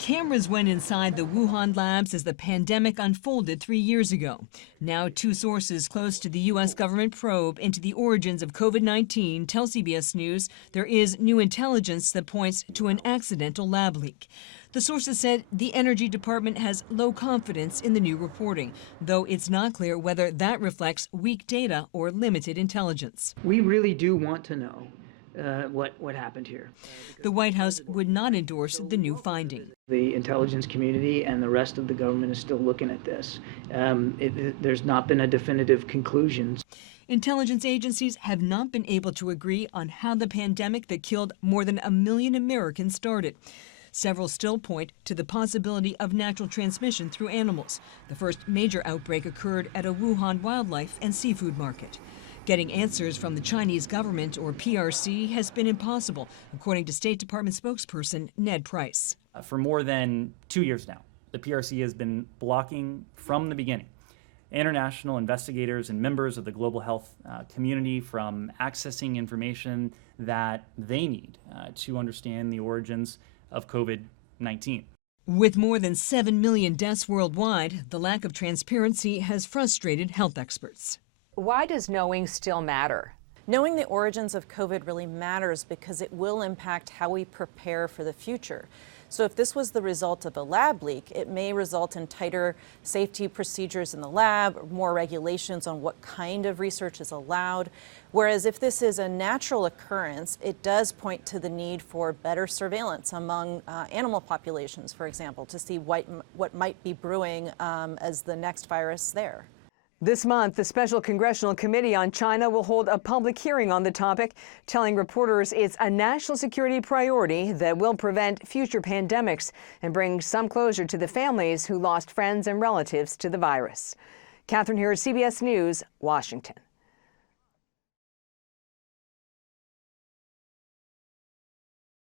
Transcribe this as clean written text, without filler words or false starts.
Cameras went inside the Wuhan labs as the pandemic unfolded 3 years ago. Now, two sources close to the U.S. government probe into the origins of COVID-19 tell CBS News there is new intelligence that points to an accidental lab leak. The sources said the Energy Department has low confidence in the new reporting, though it's not clear whether that reflects weak data or limited intelligence. We really do want to know what happened here. The White House would not endorse the new finding. The intelligence community and the rest of the government is still looking at this. There's not been a definitive conclusion. Intelligence agencies have not been able to agree on how the pandemic that killed more than 1 million Americans started. Several still point to the possibility of natural transmission through animals. The first major outbreak occurred at a Wuhan wildlife and seafood market. Getting answers from the Chinese government, or PRC, has been impossible, according to State Department spokesperson Ned Price. For more than 2 years now, the PRC has been blocking from the beginning international investigators and members of the global health community from accessing information that they need to understand the origins of COVID-19. With more than 7 million deaths worldwide, the lack of transparency has frustrated health experts. Why does knowing still matter? Knowing the origins of COVID really matters because it will impact how we prepare for the future. So if this was the result of a lab leak, it may result in tighter safety procedures in the lab, more regulations on what kind of research is allowed. Whereas if this is a natural occurrence, it does point to the need for better surveillance among animal populations, for example, to see what might be brewing as the next virus there. This month, the Special Congressional Committee on China will hold a public hearing on the topic, telling reporters it's a national security priority that will prevent future pandemics and bring some closure to the families who lost friends and relatives to the virus. Catherine Harris, CBS News, Washington.